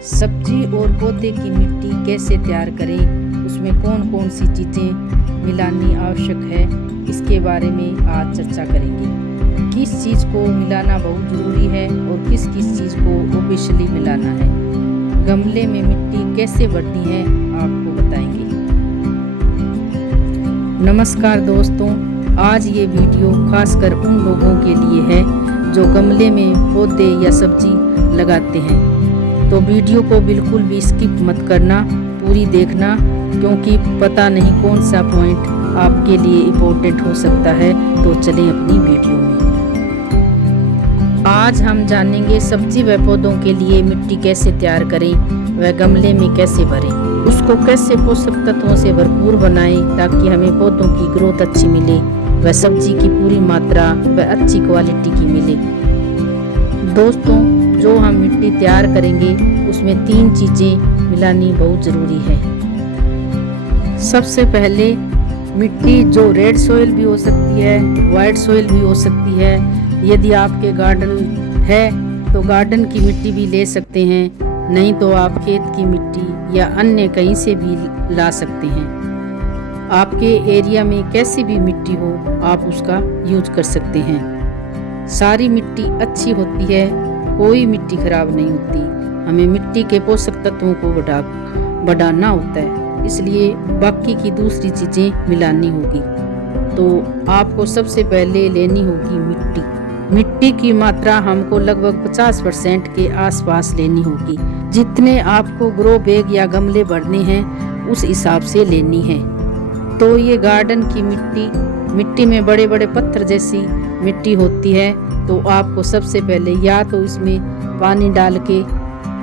सब्जी और पौधे की मिट्टी कैसे तैयार करें, उसमें कौन कौन सी चीज़ें मिलानी आवश्यक है, इसके बारे में आज चर्चा करेंगे। किस चीज़ को मिलाना बहुत ज़रूरी है और किस किस चीज़ को ऑफिशियली मिलाना है। गमले में मिट्टी कैसे बढ़ती है आपको बताएंगे। नमस्कार दोस्तों, आज ये वीडियो खासकर उन लोगों के लिए है जो गमले में पौधे या सब्जी लगाते हैं। तो वीडियो को बिल्कुल भी स्किप मत करना, पूरी देखना, क्योंकि पता नहीं कौन सा पॉइंट आपके लिए इम्पोर्टेंट हो सकता है। तो चलें अपनी वीडियो में। आज हम जानेंगे सब्जी व पौधों के लिए मिट्टी कैसे तैयार करें व गमले में कैसे भरें, उसको कैसे पोषक तत्वों से भरपूर बनाएं ताकि हमें पौधों की ग्रोथ अच्छी मिले व सब्जी की पूरी मात्रा व अच्छी क्वालिटी की मिले। दोस्तों, जो हम मिट्टी तैयार करेंगे उसमें 3 चीज़ें मिलानी बहुत ज़रूरी है। सबसे पहले मिट्टी जो रेड सॉइल भी हो सकती है, वाइट सॉइल भी हो सकती है। यदि आपके गार्डन है तो गार्डन की मिट्टी भी ले सकते हैं, नहीं तो आप खेत की मिट्टी या अन्य कहीं से भी ला सकते हैं। आपके एरिया में कैसी भी मिट्टी हो आप उसका यूज कर सकते हैं। सारी मिट्टी अच्छी होती है, कोई मिट्टी खराब नहीं होती। हमें मिट्टी के पोषक तत्वों को बढ़ाना होता है, इसलिए बाकी की दूसरी चीज़ें मिलानी होगी। तो आपको सबसे पहले लेनी होगी मिट्टी। मिट्टी की मात्रा हमको लगभग 50% के आसपास लेनी होगी। जितने आपको ग्रो बैग या गमले भरने हैं उस हिसाब से लेनी है। तो ये गार्डन की मिट्टी में बड़े बड़े पत्थर जैसी मिट्टी होती है, तो आपको सबसे पहले या तो इसमें पानी डाल के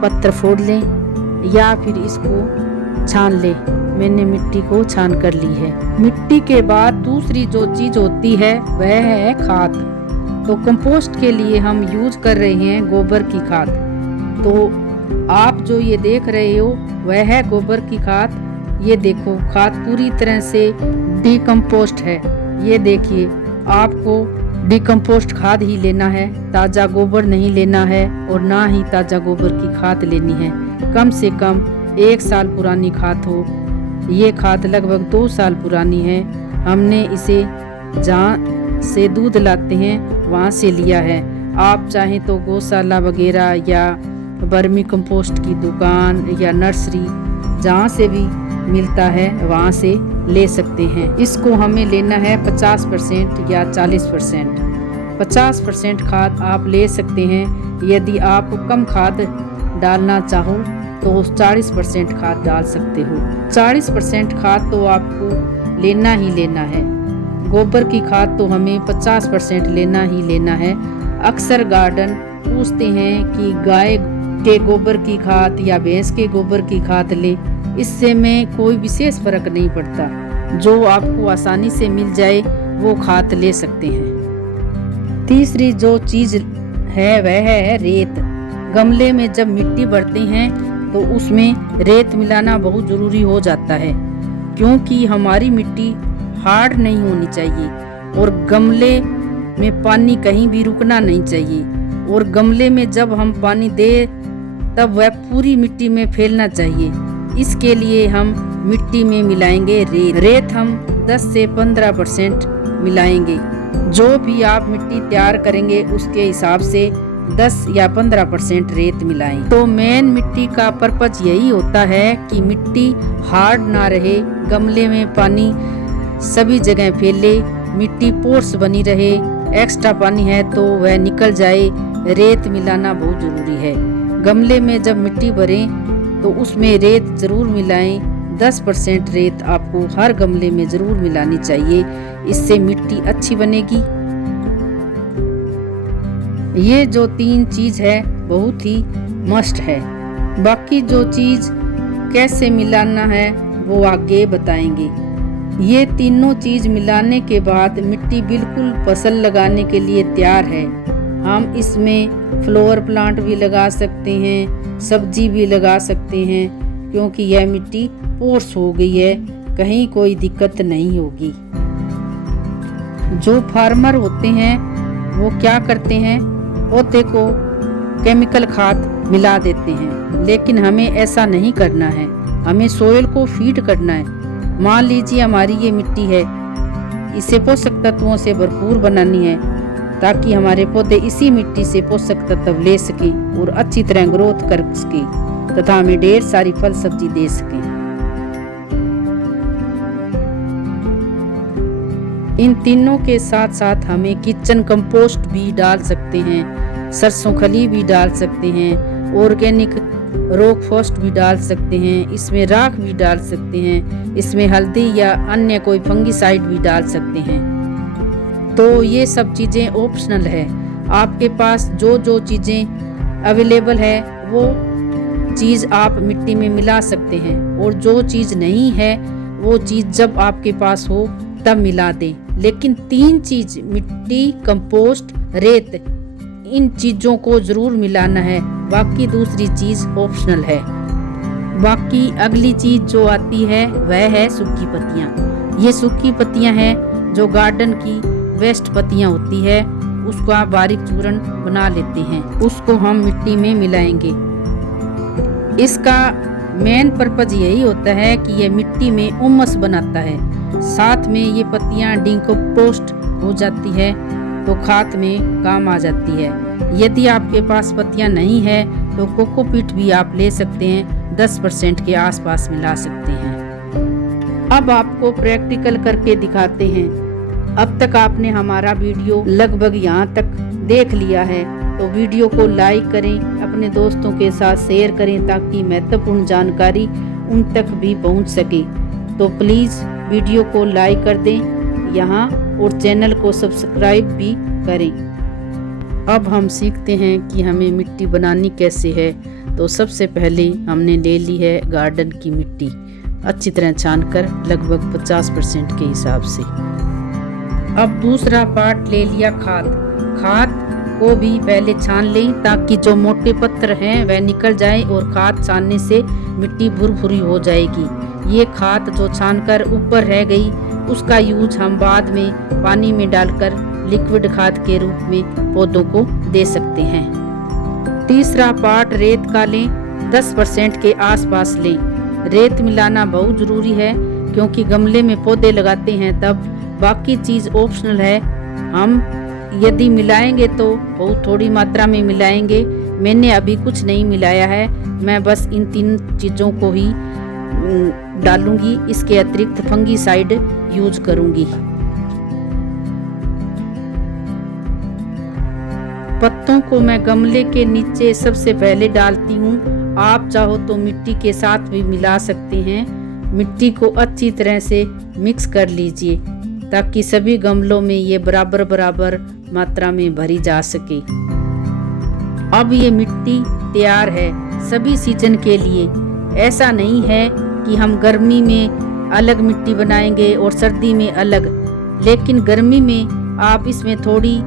पत्थर फोड़ लें या फिर इसको छान लें। मैंने मिट्टी को छान कर ली है। मिट्टी के बाद दूसरी जो चीज़ होती है वह है खाद। तो कंपोस्ट के लिए हम यूज कर रहे हैं गोबर की खाद। तो आप जो ये देख रहे हो वह है गोबर की खाद। ये देखो, खाद पूरी तरह से डिकम्पोस्ट है। ये देखिए, आपको डिकम्पोस्ट खाद ही लेना है, ताज़ा गोबर नहीं लेना है और ना ही ताज़ा गोबर की खाद लेनी है। कम से कम 1 साल पुरानी खाद हो। ये खाद लगभग 2 साल पुरानी है। हमने इसे जहाँ से दूध लाते हैं वहाँ से लिया है। आप चाहें तो गौशाला वगैरह या वर्मी कंपोस्ट की दुकान या नर्सरी जहाँ से भी मिलता है वहाँ से ले सकते हैं। इसको हमें लेना है 50% या 40%। 50% खाद आप ले सकते हैं। यदि आप कम खाद डालना चाहो तो 40% खाद डाल सकते हो। 40% खाद तो आपको लेना ही लेना है। गोबर की खाद तो हमें 50% लेना ही लेना है। अक्सर गार्डन पूछते हैं कि गाय के गोबर की खाद या भैंस के गोबर की खाद ले। इससे में कोई विशेष फर्क नहीं पड़ता। जो आपको आसानी से मिल जाए वो खाद ले सकते हैं। तीसरी जो चीज़ है वह है रेत। गमले में जब मिट्टी भरते हैं तो उसमें रेत मिलाना बहुत ज़रूरी हो जाता है, क्योंकि हमारी मिट्टी हार्ड नहीं होनी चाहिए और गमले में पानी कहीं भी रुकना नहीं चाहिए। और गमले में जब हम पानी दें तब वह पूरी मिट्टी में फैलना चाहिए। इसके लिए हम मिट्टी में मिलाएंगे रेत हम 10 से 15% मिलाएंगे। जो भी आप मिट्टी तैयार करेंगे उसके हिसाब से 10 या 15% रेत मिलाएं। तो मेन मिट्टी का पर्पज यही होता है कि मिट्टी हार्ड ना रहे, गमले में पानी सभी जगह फैले, मिट्टी पोर्स बनी रहे, एक्स्ट्रा पानी है तो वह निकल जाए। रेत मिलाना बहुत ज़रूरी है। गमले में जब मिट्टी भरें तो उसमें रेत ज़रूर मिलाएं। 10% रेत आपको हर गमले में ज़रूर मिलानी चाहिए, इससे मिट्टी अच्छी बनेगी। ये जो 3 चीज़ है बहुत ही मस्ट है। बाकी जो चीज़ कैसे मिलाना है वो आगे बताएंगे। ये तीनों चीज़ मिलाने के बाद मिट्टी बिल्कुल फसल लगाने के लिए तैयार है। हम इसमें फ्लावर प्लांट भी लगा सकते हैं, सब्जी भी लगा सकते हैं, क्योंकि यह मिट्टी पोर्स हो गई है, कहीं कोई दिक्कत नहीं होगी। जो फार्मर होते हैं वो क्या करते हैं, पौधे को केमिकल खाद मिला देते हैं, लेकिन हमें ऐसा नहीं करना है। हमें सोइल को फीड करना है। मान लीजिए हमारी ये मिट्टी है, इसे पोषक तत्वों से भरपूर बनानी है ताकि हमारे पौधे इसी मिट्टी से पोषक तत्व ले सकें और अच्छी तरह ग्रोथ कर सकें तथा हमें ढेर सारी फल सब्जी दे सकें। इन तीनों के साथ साथ हमें किचन कंपोस्ट भी डाल सकते हैं, सरसों खली भी डाल सकते हैं, ऑर्गेनिक रॉक फॉस्ट भी डाल सकते हैं, इसमें राख भी डाल सकते हैं, इसमें हल्दी या अन्य कोई फंगीसाइड भी डाल सकते हैं। तो ये सब चीज़ें ऑप्शनल है। आपके पास जो जो चीज़ें अवेलेबल है वो चीज़ आप मिट्टी में मिला सकते हैं, और जो चीज़ नहीं है वो चीज़ जब आपके पास हो तब मिला दें। लेकिन 3 चीज़ मिट्टी, कंपोस्ट, रेत, इन चीज़ों को ज़रूर मिलाना है, बाकी दूसरी चीज़ ऑप्शनल है। बाकी अगली चीज़ जो आती है वह है सूखी पत्तियाँ। ये सूखी पत्तियाँ हैं जो गार्डन की वेस्ट पत्तियाँ होती है, उसको आप बारीक चूर्ण बना लेते हैं, उसको हम मिट्टी में मिलाएंगे। इसका मेन पर्पज यही होता है कि ये मिट्टी में उमस बनाता है, साथ में ये पत्तियाँ डिकम्पोस्ट हो जाती है तो खाद में काम आ जाती है। यदि आपके पास पत्तियाँ नहीं है तो कोकोपीट भी आप ले सकते हैं, 10% के आसपास मिला सकते हैं। अब आपको प्रैक्टिकल करके दिखाते हैं। अब तक आपने हमारा वीडियो लगभग यहाँ तक देख लिया है, तो वीडियो को लाइक करें, अपने दोस्तों के साथ शेयर करें ताकि महत्वपूर्ण जानकारी उन तक भी पहुँच सके। तो प्लीज़ वीडियो को लाइक कर दें यहाँ, और चैनल को सब्सक्राइब भी करें। अब हम सीखते हैं कि हमें मिट्टी बनानी कैसे है। तो सबसे पहले हमने ले ली है गार्डन की मिट्टी, अच्छी तरह छानकर लगभग 50% के हिसाब से। अब दूसरा पार्ट ले लिया खाद। खाद को भी पहले छान लें ताकि जो मोटे पत्थर हैं वह निकल जाए, और खाद छानने से मिट्टी भुरभुरी हो जाएगी। ये खाद जो छानकर ऊपर रह गई उसका यूज हम बाद में पानी में डालकर लिक्विड खाद के रूप में पौधों को दे सकते हैं। तीसरा पार्ट रेत का लें, 10% के आसपास लें। रेत मिलाना बहुत ज़रूरी है क्योंकि गमले में पौधे लगाते हैं तब, बाकी चीज़ ऑप्शनल है। हम यदि मिलाएंगे तो बहुत थोड़ी मात्रा में मिलाएंगे। मैंने अभी कुछ नहीं मिलाया है, मैं बस इन 3 चीज़ों को ही डालूंगी। इसके अतिरिक्त फंगीसाइड यूज करूंगी। पत्तों को मैं गमले के नीचे सबसे पहले डालती हूँ। आप चाहो तो मिट्टी के साथ भी मिला सकते हैं। मिट्टी को अच्छी तरह से मिक्स कर लीजिए ताकि सभी गमलों में ये बराबर बराबर मात्रा में भरी जा सके। अब ये मिट्टी तैयार है सभी सीजन के लिए। ऐसा नहीं है कि हम गर्मी में अलग मिट्टी बनाएंगे और सर्दी में अलग, लेकिन गर्मी में आप इसमें थोड़ी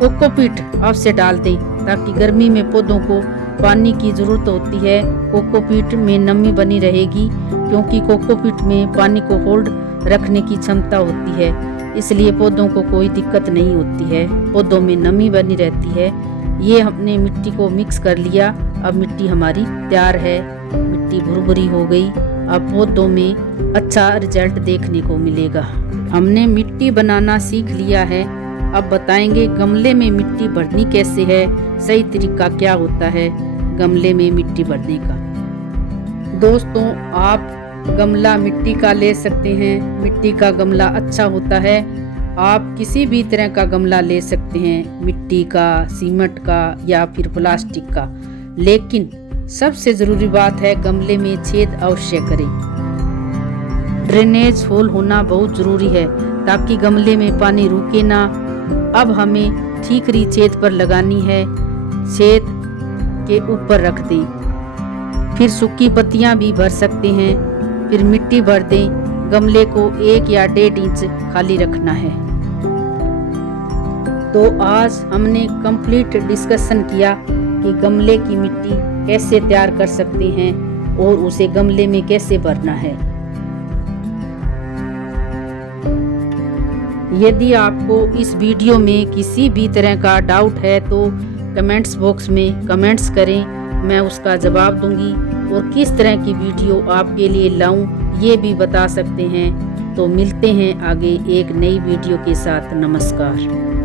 कोकोपीट अवश्य डाल दें ताकि गर्मी में पौधों को पानी की ज़रूरत होती है। कोकोपीट में नमी बनी रहेगी क्योंकि कोकोपीट में पानी को होल्ड रखने की क्षमता होती है, इसलिए पौधों को कोई दिक्कत नहीं होती है, पौधों में नमी बनी रहती है। ये हमने मिट्टी को मिक्स कर लिया। अब मिट्टी हमारी तैयार है, मिट्टी भुरभुरी हो गई। अब पौधों में अच्छा रिजल्ट देखने को मिलेगा। हमने मिट्टी बनाना सीख लिया है। अब बताएंगे गमले में मिट्टी भरनी कैसे है, सही तरीका क्या होता है गमले में मिट्टी भरने का। दोस्तों, आप गमला मिट्टी का ले सकते हैं। मिट्टी का गमला अच्छा होता है। आप किसी भी तरह का गमला ले सकते हैं, मिट्टी का, सीमेंट का या फिर प्लास्टिक का, लेकिन सबसे ज़रूरी बात है गमले में छेद अवश्य करें। ड्रेनेज होल होना बहुत ज़रूरी है ताकि गमले में पानी रुके ना। अब हमें ठीकरी छेद पर लगानी है, छेद के ऊपर रख दें। फिर सूखी पत्तियां भी भर सकते हैं, फिर मिट्टी भर दें। गमले को 1 या 1.5 इंच खाली रखना है। तो आज हमने कंप्लीट डिस्कशन किया कि गमले की मिट्टी कैसे तैयार कर सकते हैं और उसे गमले में कैसे भरना है। यदि आपको इस वीडियो में किसी भी तरह का डाउट है तो कमेंट्स बॉक्स में कमेंट्स करें, मैं उसका जवाब दूंगी। और किस तरह की वीडियो आपके लिए लाऊं ये भी बता सकते हैं। तो मिलते हैं आगे एक नई वीडियो के साथ। नमस्कार।